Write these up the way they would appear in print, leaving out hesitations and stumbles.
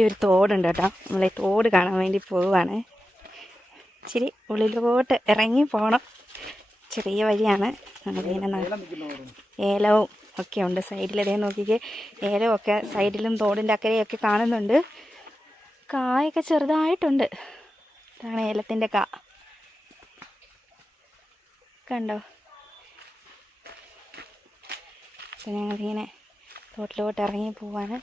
ഇവിടെ ഒരു തോടുണ്ട് കേട്ടോ. നമ്മളെ തോട് കാണാൻ വേണ്ടി പോവുകയാണ്. ഇച്ചിരി ഉള്ളിലോട്ട് ഇറങ്ങി പോകണം. ചെറിയ വഴിയാണ്. ഞങ്ങളിങ്ങനെ ഏലവും ഒക്കെ ഉണ്ട് സൈഡിലതേ നോക്കിക്ക്. ഏലമൊക്കെ സൈഡിലും തോടിൻ്റെ അക്കരെയൊക്കെ കാണുന്നുണ്ട്. കായൊക്കെ ചെറുതായിട്ടുണ്ട്. ഇതാണ് ഏലത്തിൻ്റെ കാ. കണ്ടോ? അപ്പം ഞങ്ങളിങ്ങനെ തോട്ടിലോട്ട് ഇറങ്ങി പോവാണ്.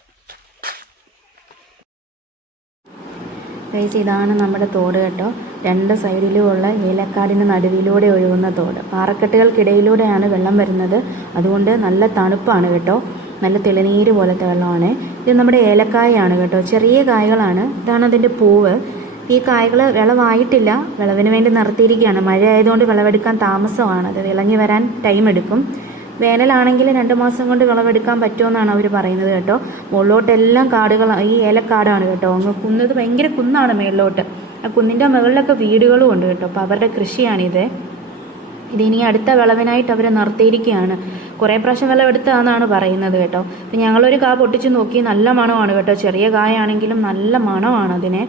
ഗൈസ്, ഇതാണ് നമ്മുടെ തോട് കേട്ടോ. രണ്ട് സൈഡിലുമുള്ള ഏലക്കാടിന് നടുവിലൂടെ ഒഴുകുന്ന തോട്. പാറക്കെട്ടുകൾക്കിടയിലൂടെയാണ് വെള്ളം വരുന്നത്. അതുകൊണ്ട് നല്ല തണുപ്പാണ് കേട്ടോ. നല്ല തെളിനീര് പോലത്തെ വെള്ളമാണ്. ഇത് നമ്മുടെ ഏലക്കായാണ് കേട്ടോ. ചെറിയ കായകളാണ്. ഇതാണ് അതിൻ്റെ പൂവ്. ഈ കായകൾ വിളവായിട്ടില്ല. വിളവിന് വേണ്ടി നിർത്തിയിരിക്കുകയാണ്. മഴ ആയതുകൊണ്ട് വിളവെടുക്കാൻ താമസമാണ്. അത് വിളഞ്ഞു വരാൻ ടൈം എടുക്കും. വേനലാണെങ്കിൽ 2 മാസം കൊണ്ട് വിളവെടുക്കാൻ പറ്റുമെന്നാണ് അവർ പറയുന്നത് കേട്ടോ. മുകളിലോട്ടെല്ലാം കാടുകൾ, ഈ ഏലക്കാടാണ് കേട്ടോ. അങ്ങ് കുന്നത് ഭയങ്കര കുന്നാണ് മേളിലോട്ട്. ആ കുന്നിൻ്റെ മുകളിലൊക്കെ വീടുകളും ഉണ്ട് കേട്ടോ. അപ്പോൾ അവരുടെ കൃഷിയാണിത്. ഇതിനി അടുത്ത വിളവിനായിട്ട് അവർ നിർത്തിയിരിക്കുകയാണ്. കുറേ പ്രാവശ്യം വിളവെടുത്തതാണെന്നാണ് പറയുന്നത് കേട്ടോ. അപ്പം ഞങ്ങളൊരു കാ പൊട്ടിച്ച് നോക്കി. നല്ല മണമാണ് കേട്ടോ. ചെറിയ കായാണെങ്കിലും നല്ല മണമാണ് അതിനെ.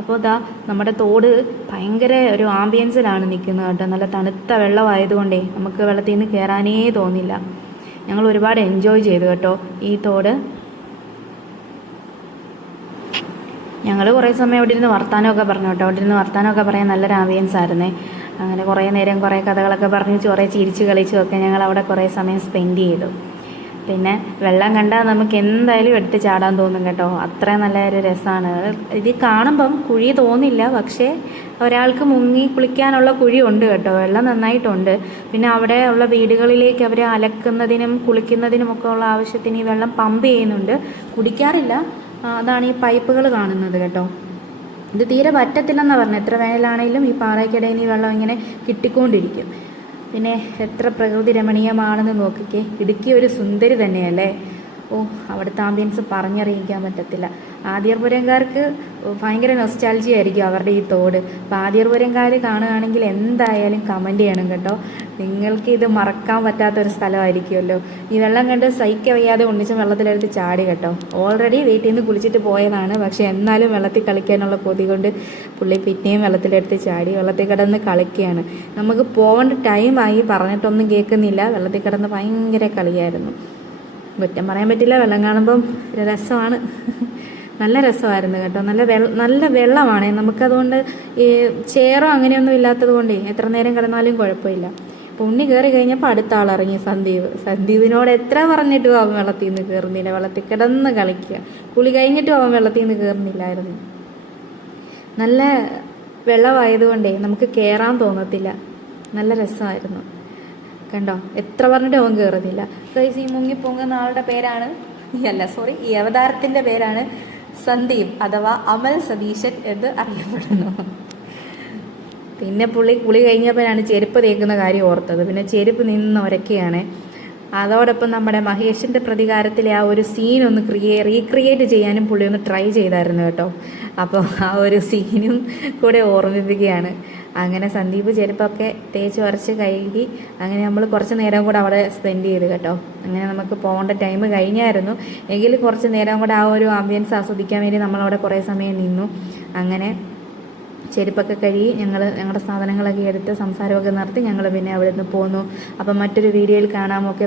അപ്പോൾ ഇതാ നമ്മുടെ തോട് ഭയങ്കര ഒരു ആംബിയൻസിലാണ് നിൽക്കുന്നത് കേട്ടോ. നല്ല തണുത്ത വെള്ളമായതുകൊണ്ടേ നമുക്ക് വെള്ളത്തിൽ നിന്ന് കയറാനേ തോന്നില്ല. ഞങ്ങൾ ഒരുപാട് എൻജോയ് ചെയ്തു കേട്ടോ ഈ തോട്. ഞങ്ങൾ കുറേ സമയം ഇവിടെ ഇരുന്ന് വർത്താനമൊക്കെ പറഞ്ഞു കേട്ടോ. അവിടെ ഇരുന്ന് വർത്താനമൊക്കെ പറയാൻ നല്ലൊരു ആംബിയൻസ് ആയിരുന്നേ. അങ്ങനെ കുറേ നേരം കുറേ കഥകളൊക്കെ പറഞ്ഞു കുറേ ചിരിച്ച് കളിച്ചും ഒക്കെ ഞങ്ങൾ അവിടെ കുറേ സമയം സ്പെൻഡ് ചെയ്തു. പിന്നെ വെള്ളം കണ്ടാൽ നമുക്ക് എന്തായാലും എടുത്ത് ചാടാൻ തോന്നും കേട്ടോ. അത്രയും നല്ലൊരു രസമാണ്. ഇത് കാണുമ്പം കുഴി തോന്നില്ല, പക്ഷേ ഒരാൾക്ക് മുങ്ങി കുളിക്കാനുള്ള കുഴി ഉണ്ട് കേട്ടോ. വെള്ളം നന്നായിട്ടുണ്ട്. പിന്നെ അവിടെ ഉള്ള വീടുകളിലേക്ക് അവർ അലക്കുന്നതിനും കുളിക്കുന്നതിനുമൊക്കെ ഉള്ള ആവശ്യത്തിന് ഈ വെള്ളം പമ്പ് ചെയ്യുന്നുണ്ട്. കുടിക്കാറില്ല. അതാണ് ഈ പൈപ്പുകൾ കാണുന്നത് കേട്ടോ. ഇത് തീരെ പറ്റത്തില്ലെന്നാണ് പറഞ്ഞത്. എത്ര വേനലാണെങ്കിലും ഈ പാറയ്ക്കിടയിൽ ഈ വെള്ളം ഇങ്ങനെ കിട്ടിക്കൊണ്ടിരിക്കും. പിന്നെ എത്ര പ്രകൃതി രമണീയമാണെന്ന് നോക്കിക്കേ. ഇടുക്കി ഒരു സുന്ദരി തന്നെയല്ലേ. ഓ, അവിടുത്തെ ആംബിയൻസ് പറഞ്ഞറിയിക്കാൻ പറ്റത്തില്ല. ആദിയർപുരംകാർക്ക് ഭയങ്കര നൊസ്റ്റാൾജി ആയിരിക്കും അവരുടെ ഈ തോട്. അപ്പോൾ ആദിയർപുരംകാർ കാണുകയാണെങ്കിൽ എന്തായാലും കമൻറ്റ് ചെയ്യണം കേട്ടോ. നിങ്ങൾക്ക് ഇത് മറക്കാൻ പറ്റാത്തൊരു സ്ഥലമായിരിക്കുമല്ലോ. ഈ വെള്ളം കണ്ട് സഹിക്ക വയ്യാതെ ഒന്നിച്ചും വെള്ളത്തിലെടുത്ത് ചാടി കേട്ടോ. ഓൾറെഡി വീട്ടിൽ നിന്ന് കുളിച്ചിട്ട് പോയതാണ്. പക്ഷേ എന്നാലും വെള്ളത്തിൽ കളിക്കാനുള്ള കൊതി കൊണ്ട് പുള്ളി പിന്നെയും വെള്ളത്തിലെടുത്ത് ചാടി വെള്ളത്തിൽ കിടന്ന് കളിക്കുകയാണ്. നമുക്ക് പോകേണ്ട ടൈമായി, പറഞ്ഞിട്ടൊന്നും കേൾക്കുന്നില്ല. വെള്ളത്തിൽ കിടന്ന് ഭയങ്കര കളിയായിരുന്നു. കുറ്റം പറയാൻ പറ്റില്ല. വെള്ളം കാണുമ്പം രസമാണ്. നല്ല രസമായിരുന്നു കേട്ടോ. നല്ല വെള്ളമാണ്. നമുക്കതുകൊണ്ട് ഈ ചേറോ അങ്ങനെയൊന്നും ഇല്ലാത്തത് കൊണ്ടേ എത്ര നേരം കിടന്നാലും കുഴപ്പമില്ല. അപ്പോൾ ഉണ്ണി കയറി കഴിഞ്ഞപ്പോൾ അടുത്ത ആളിറങ്ങി, സന്ദീപിനോട് എത്ര പറഞ്ഞിട്ടും അവൻ വെള്ളത്തിൽ നിന്ന് കയറുന്നില്ല. വെള്ളത്തിൽ കിടന്ന് കളിക്കുക. കുളി കഴിഞ്ഞിട്ടും അവൻ വെള്ളത്തിൽ നിന്ന് കയറുന്നില്ലായിരുന്നു. നല്ല വെള്ളമായതുകൊണ്ടേ നമുക്ക് കയറാൻ തോന്നത്തില്ല. നല്ല രസമായിരുന്നു കണ്ടോ. എത്ര പറഞ്ഞിട്ട് അവൻ കയറുന്നില്ല. ഗൈസ്, ഈ മുങ്ങിപ്പൊങ്ങുന്ന ആളുടെ പേരാണ് ഈ അവതാരത്തിൻ്റെ പേരാണ് സന്ദീപ് അഥവാ അമൽ സതീശൻ എന്ന് അറിയപ്പെടുന്നു. പിന്നെ പുള്ളി കുളി കഴിഞ്ഞപ്പോഴാണ് ചെരുപ്പ് തേക്കുന്ന കാര്യം ഓർത്തത്. പിന്നെ ചെരുപ്പ് നിന്ന് ഒരക്കുകയാണ്. അതോടൊപ്പം നമ്മുടെ മഹേഷിൻ്റെ പ്രതികാരത്തിലെ ആ ഒരു സീൻ ഒന്ന് റീക്രിയേറ്റ് ചെയ്യാനും പുള്ളി ഒന്ന് ട്രൈ ചെയ്തായിരുന്നു കേട്ടോ. അപ്പോൾ ആ ഒരു സീനും കൂടെ ഓർമ്മിപ്പിക്കുകയാണ്. അങ്ങനെ സന്ദീപ് ചെരുപ്പൊക്കെ തേച്ച് വരച്ച് കഴുകി അങ്ങനെ നമ്മൾ കുറച്ച് നേരം കൂടെ അവിടെ സ്പെൻഡ് ചെയ്ത് കേട്ടോ. അങ്ങനെ നമുക്ക് പോകേണ്ട ടൈം കഴിഞ്ഞായിരുന്നു. എങ്കിലും കുറച്ച് നേരം കൂടെ ആ ഒരു ആംബിയൻസ് ആസ്വദിക്കാൻ വേണ്ടി നമ്മളവിടെ കുറേ സമയം നിന്നു. അങ്ങനെ ചെരുപ്പൊക്കെ കഴുകി ഞങ്ങളുടെ സാധനങ്ങളൊക്കെ എടുത്ത് സംസാരമൊക്കെ നടത്തി ഞങ്ങൾ പിന്നെ അവിടെ നിന്ന് പോന്നു. അപ്പം മറ്റൊരു വീഡിയോയിൽ കാണാമൊക്കെ.